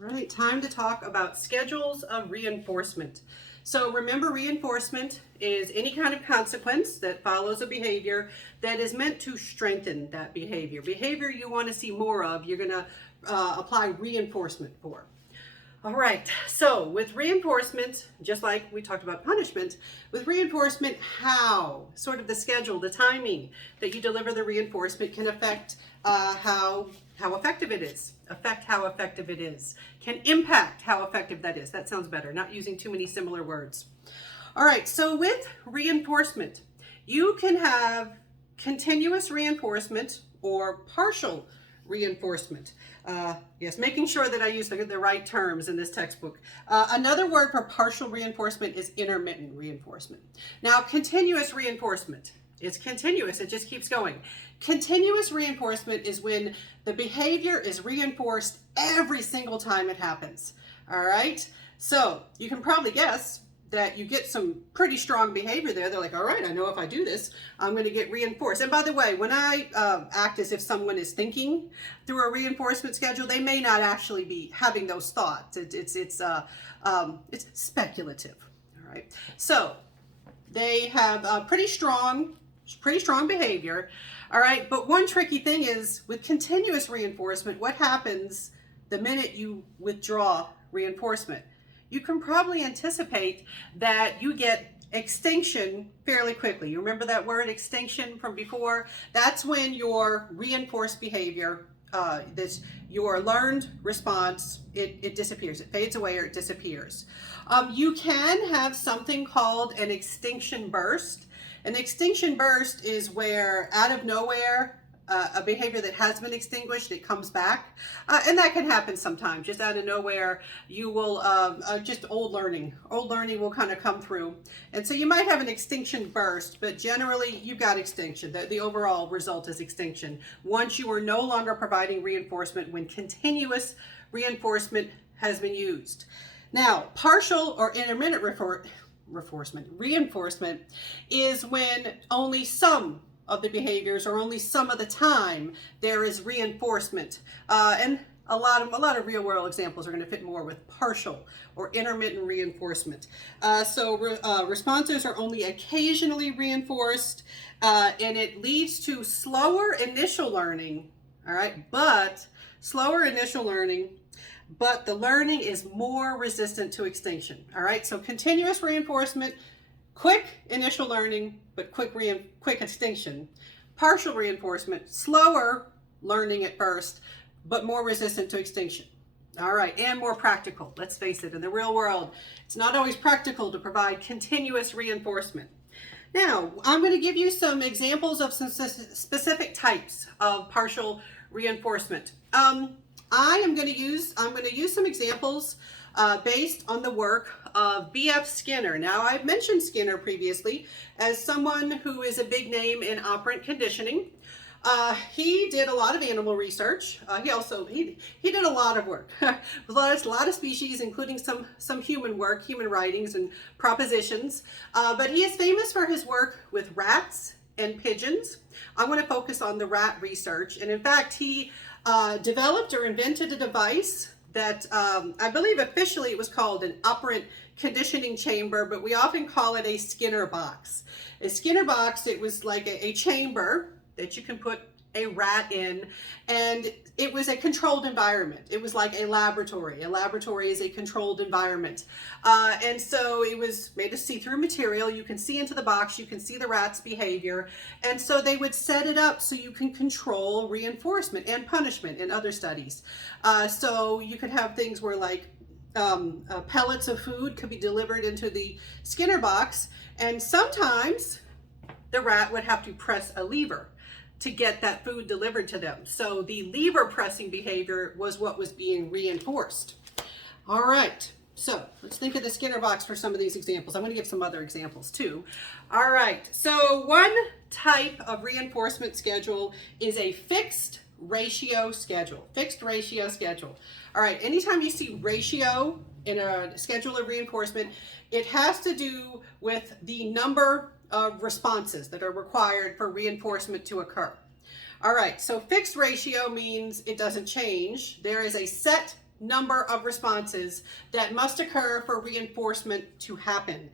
All right, time to talk about schedules of reinforcement. So remember, reinforcement is any kind of consequence that follows a behavior that is meant to strengthen that behavior. Behavior you want to see more of, you're going to apply reinforcement for. All right, so with reinforcement, just like we talked about punishment, with reinforcement, how, sort of the schedule, the timing that you deliver the reinforcement can affect how effective it is, can impact how effective that is. That sounds better, not using too many similar words. All right, so with reinforcement, you can have continuous reinforcement or partial reinforcement. Yes, making sure that I use the right terms in this textbook. Another word for partial reinforcement is intermittent reinforcement. Now, continuous reinforcement is continuous. It just keeps going. Continuous reinforcement is when the behavior is reinforced every single time it happens. All right? So you can probably guess that you get some pretty strong behavior there. They're like, all right, I know if I do this, I'm going to get reinforced. And by the way, when I act as if someone is thinking through a reinforcement schedule, they may not actually be having those thoughts. It's speculative. All right. So they have pretty strong behavior. All right. But one tricky thing is with continuous reinforcement, what happens the minute you withdraw reinforcement? You can probably anticipate that you get extinction fairly quickly. You remember that word extinction from before? That's when your reinforced behavior, your learned response, it disappears. It fades away or it disappears. You can have something called an extinction burst. An extinction burst is where out of nowhere, a behavior that has been extinguished, it comes back. And that can happen sometimes, just out of nowhere. You will, just old learning will kind of come through. And so you might have an extinction burst, but generally you've got extinction. The overall result is extinction. Once you are no longer providing reinforcement when continuous reinforcement has been used. Now, partial or intermittent reinforcement is when only some of the behaviors or only some of the time there is reinforcement. And a lot of real world examples are going to fit more with partial or intermittent reinforcement. Responses are only occasionally reinforced, and it leads to slower initial learning. All right, but slower initial learning, but the learning is more resistant to extinction. All right, so continuous reinforcement, quick initial learning, but quick extinction. Partial reinforcement, slower learning at first, but more resistant to extinction. All right, and more practical. Let's face it, in the real world, it's not always practical to provide continuous reinforcement. Now, I'm going to give you some examples of some specific types of partial reinforcement. I'm going to use some examples based on the work of B.F. Skinner. Now, I've mentioned Skinner previously as someone who is a big name in operant conditioning. He did a lot of animal research. He did a lot of work, a lot of species, including some human work, human writings and propositions. But he is famous for his work with rats and pigeons. I want to focus on the rat research, and in fact, he developed or invented a device that I believe officially it was called an operant conditioning chamber, but we often call it a Skinner box. A Skinner box, it was like a chamber that you can put a rat in, and it was a controlled environment. It was like a laboratory. A laboratory is a controlled environment. And so it was made of see-through material. You can see into the box, you can see the rat's behavior. And so they would set it up so you can control reinforcement and punishment in other studies. So you could have things where like pellets of food could be delivered into the Skinner box, and sometimes the rat would have to press a lever to get that food delivered to them. So the lever pressing behavior was what was being reinforced. All right, so let's think of the Skinner box for some of these examples. I'm going to give some other examples too. All right, so one type of reinforcement schedule is a fixed ratio schedule. Fixed ratio schedule. All right, anytime you see ratio in a schedule of reinforcement, it has to do with the number of responses that are required for reinforcement to occur. All right, so fixed ratio means it doesn't change. There is a set number of responses that must occur for reinforcement to happen.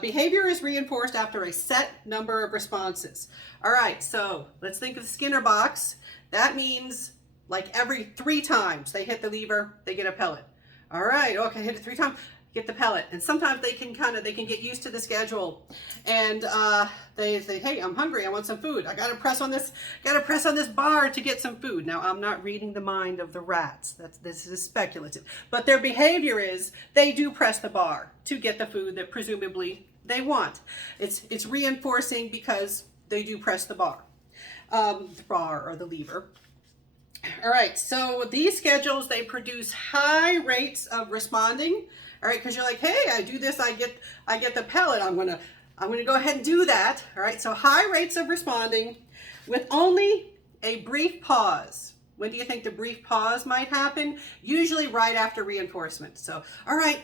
Behavior is reinforced after a set number of responses. All right, so let's think of the Skinner box. That means like every 3 times they hit the lever, they get a pellet. All right, okay, hit it 3 times, get the pellet. And sometimes they can get used to the schedule, and they say, hey, I'm hungry, I want some food. I gotta press on this bar to get some food. Now, I'm not reading the mind of the rats. This is speculative. But their behavior is they do press the bar to get the food that presumably they want. It's reinforcing because they do press the bar or the lever. All right, so these schedules, they produce high rates of responding. All right, because you're like, hey, I do this, I get the pellet. I'm gonna go ahead and do that. All right, so high rates of responding with only a brief pause. When do you think the brief pause might happen? Usually right after reinforcement. So, all right,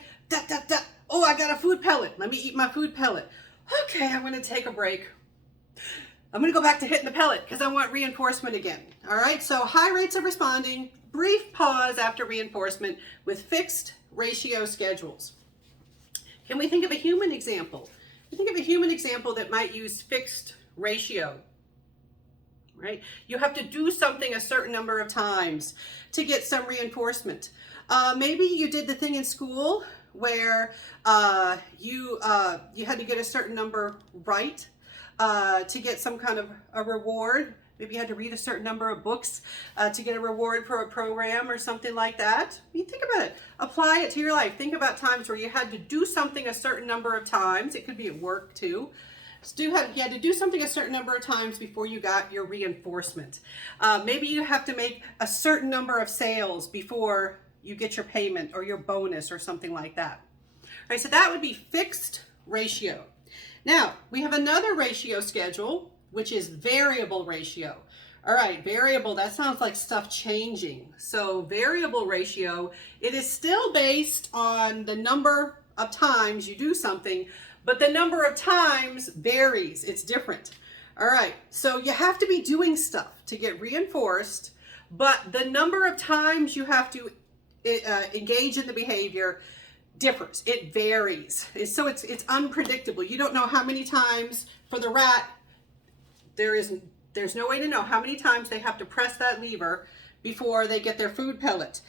oh, I got a food pellet. Let me eat my food pellet. Okay, I'm gonna take a break. I'm gonna go back to hitting the pellet because I want reinforcement again. All right, so high rates of responding, brief pause after reinforcement with fixed ratio schedules. Can we think of a human example? Think of a human example that might use fixed ratio, right? You have to do something a certain number of times to get some reinforcement. Maybe you did the thing in school where you had to get a certain number right to get some kind of a reward. Maybe you had to read a certain number of books to get a reward for a program or something like that. I mean, think about it. Apply it to your life. Think about times where you had to do something a certain number of times. It could be at work too. You had to do something a certain number of times before you got your reinforcement. Maybe you have to make a certain number of sales before you get your payment or your bonus or something like that. All right, so that would be fixed ratio. Now, we have another ratio schedule, which is variable ratio. All right, variable, that sounds like stuff changing. So variable ratio, it is still based on the number of times you do something, but the number of times varies, it's different. All right, so you have to be doing stuff to get reinforced, but the number of times you have to engage in the behavior differs, it varies. So it's unpredictable. You don't know how many times for the rat, there's no way to know how many times they have to press that lever before they get their food pellet.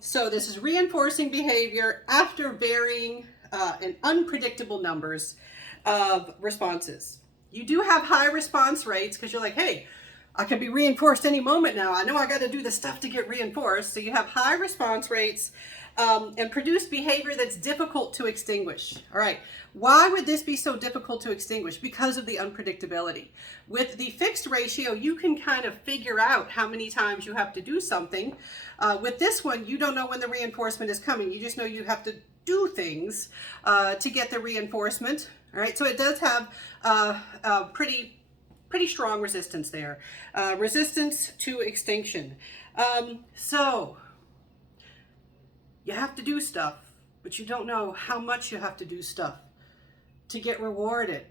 So this is reinforcing behavior after varying and unpredictable numbers of responses. You do have high response rates because you're like, hey, I could be reinforced any moment now. I know I got to do the stuff to get reinforced. So you have high response rates and produce behavior that's difficult to extinguish. All right, why would this be so difficult to extinguish? Because of the unpredictability. With the fixed ratio, you can kind of figure out how many times you have to do something. With this one, you don't know when the reinforcement is coming. You just know you have to do things to get the reinforcement. All right, so it does have pretty strong resistance there. Resistance to extinction. So you have to do stuff, but you don't know how much you have to do stuff to get rewarded.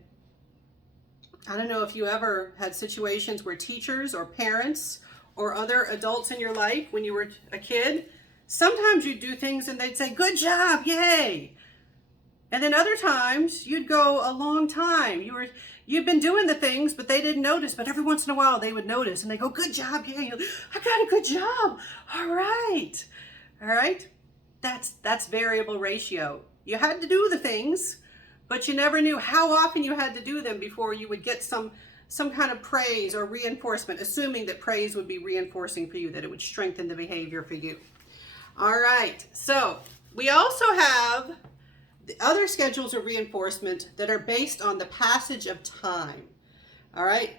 I don't know if you ever had situations where teachers or parents or other adults in your life when you were a kid, sometimes you'd do things and they'd say, good job, yay. And then other times you'd go a long time. You'd been doing the things, but they didn't notice. But every once in a while they would notice and they go, good job, yay. I got a good job. All right. All right. That's variable ratio. You had to do the things, but you never knew how often you had to do them before you would get some kind of praise or reinforcement, assuming that praise would be reinforcing for you, that it would strengthen the behavior for you. All right, so we also have the other schedules of reinforcement that are based on the passage of time. All right,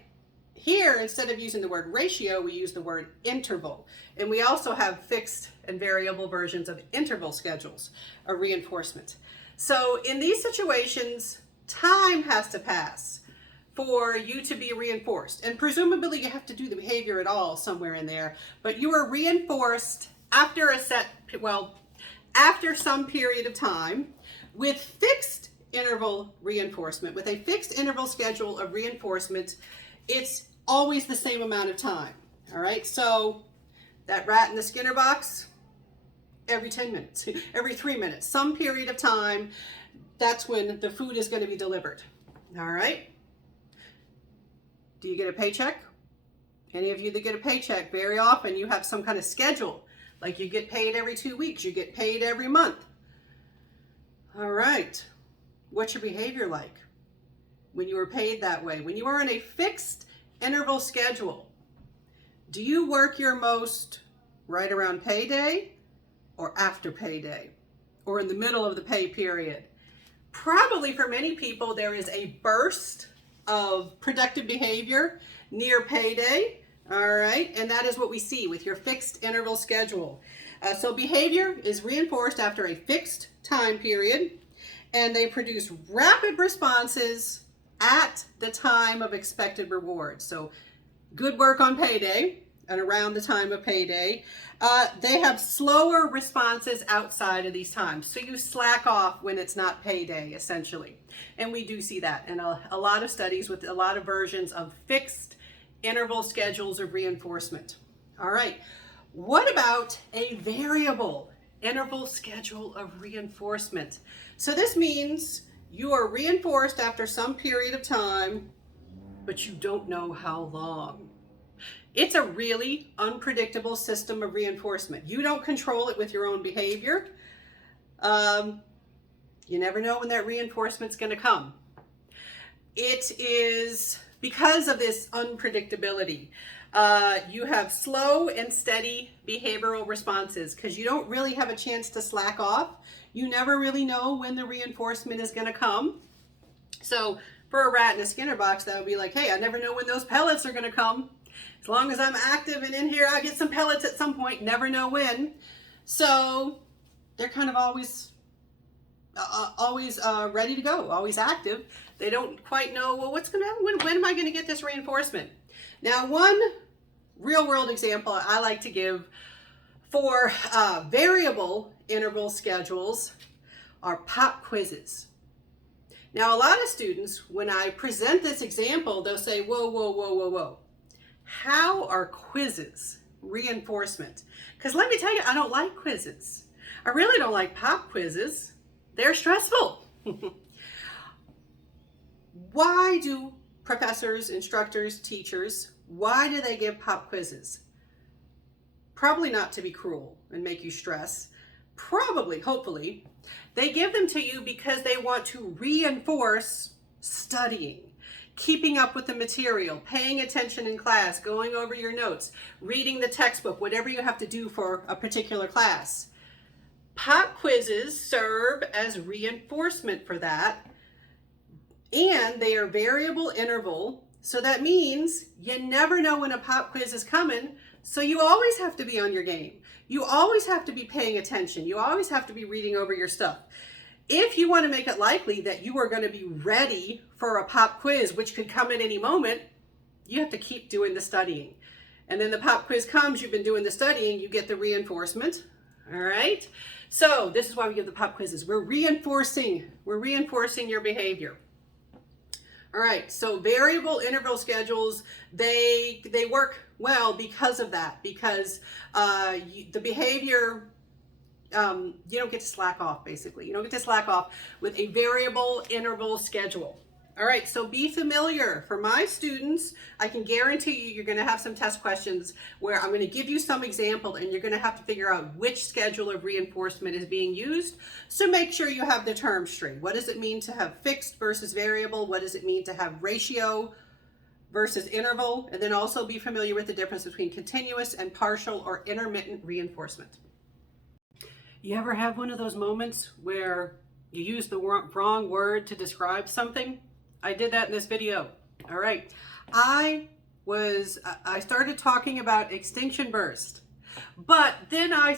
here, instead of using the word ratio, we use the word interval. And we also have fixed and variable versions of interval schedules of reinforcement. So in these situations, time has to pass for you to be reinforced. And presumably you have to do the behavior at all somewhere in there, but you are reinforced after after some period of time with fixed interval reinforcement. With a fixed interval schedule of reinforcement, it's always the same amount of time. All right, so that rat in the Skinner box, every 10 minutes, every 3 minutes, some period of time. That's when the food is going to be delivered. All right. Do you get a paycheck? Any of you that get a paycheck, very often you have some kind of schedule. Like you get paid every 2 weeks, you get paid every month. All right. What's your behavior like when you were paid that way? When you are in a fixed interval schedule, do you work your most right around payday or after payday or in the middle of the pay period? Probably for many people, there is a burst of productive behavior near payday. All right. And that is what we see with your fixed interval schedule. So behavior is reinforced after a fixed time period, and they produce rapid responses at the time of expected reward. So good work on payday and around the time of payday. They have slower responses outside of these times. So you slack off when it's not payday, essentially. And we do see that in a lot of studies with a lot of versions of fixed interval schedules of reinforcement. All right. What about a variable interval schedule of reinforcement? So this means you are reinforced after some period of time, but you don't know how long. It's a really unpredictable system of reinforcement. You don't control it with your own behavior. You never know when that reinforcement's going to come. It is because of this unpredictability. You have slow and steady behavioral responses because you don't really have a chance to slack off. You never really know when the reinforcement is going to come. So for a rat in a Skinner box, that would be like, hey, I never know when those pellets are going to come. As long as I'm active and in here, I get some pellets at some point, never know when. So they're kind of always ready to go, always active. They don't quite know, well, what's going to happen? When am I going to get this reinforcement? Now, one real world example I like to give for variable interval schedules are pop quizzes. Now, a lot of students, when I present this example, they'll say, whoa, whoa, whoa, whoa, whoa. How are quizzes reinforcement? Because let me tell you, I don't like quizzes. I really don't like pop quizzes. They're stressful. Why do professors, instructors, teachers, why do they give pop quizzes? Probably not to be cruel and make you stress. Probably, hopefully, they give them to you because they want to reinforce studying, keeping up with the material, paying attention in class, going over your notes, reading the textbook, whatever you have to do for a particular class. Pop quizzes serve as reinforcement for that, and they are variable interval. So that means you never know when a pop quiz is coming, so you always have to be on your game. You always have to be paying attention. You always have to be reading over your stuff. If you want to make it likely that you are going to be ready for a pop quiz, which could come at any moment, you have to keep doing the studying. And then the pop quiz comes, you've been doing the studying, you get the reinforcement. All right. So this is why we give the pop quizzes. We're reinforcing your behavior. All right, so variable interval schedules, they work well because of that, because the behavior, you don't get to slack off, basically. You don't get to slack off with a variable interval schedule. All right, so be familiar. For my students, I can guarantee you're going to have some test questions where I'm going to give you some example and you're going to have to figure out which schedule of reinforcement is being used. So make sure you have the terms straight. What does it mean to have fixed versus variable? What does it mean to have ratio versus interval? And then also be familiar with the difference between continuous and partial or intermittent reinforcement. You ever have one of those moments where you use the wrong word to describe something? I did that in this video. All right. I started talking about Extinction Burst, but then I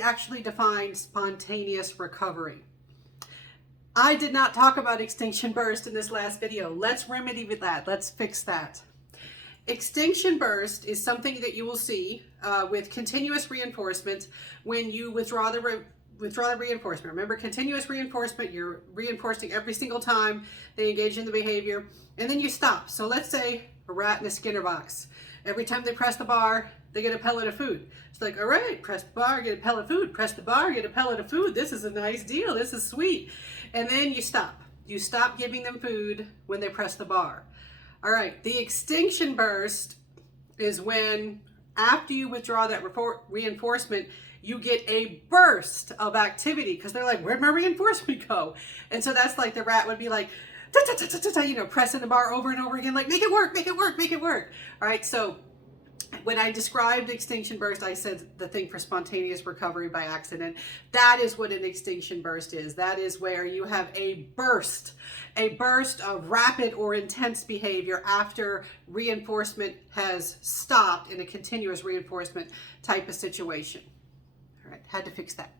actually defined spontaneous recovery. I did not talk about Extinction Burst in this last video. Let's remedy that. Let's fix that. Extinction Burst is something that you will see with continuous reinforcement when you withdraw the reinforcement. Remember, continuous reinforcement, you're reinforcing every single time they engage in the behavior, and then you stop. So let's say a rat in a Skinner box. Every time they press the bar, they get a pellet of food. It's like, all right, press the bar, get a pellet of food. Press the bar, get a pellet of food. This is a nice deal. This is sweet. And then you stop. You stop giving them food when they press the bar. All right, the extinction burst is when, after you withdraw that reinforcement, you get a burst of activity because they're like, where'd my reinforcement go? And so that's like the rat would be like, you know, pressing the bar over and over again, like, make it work, make it work, make it work. All right, so when I described extinction burst, I said the thing for spontaneous recovery by accident. That is what an extinction burst is. That is where you have a burst of rapid or intense behavior after reinforcement has stopped in a continuous reinforcement type of situation. All right, had to fix that.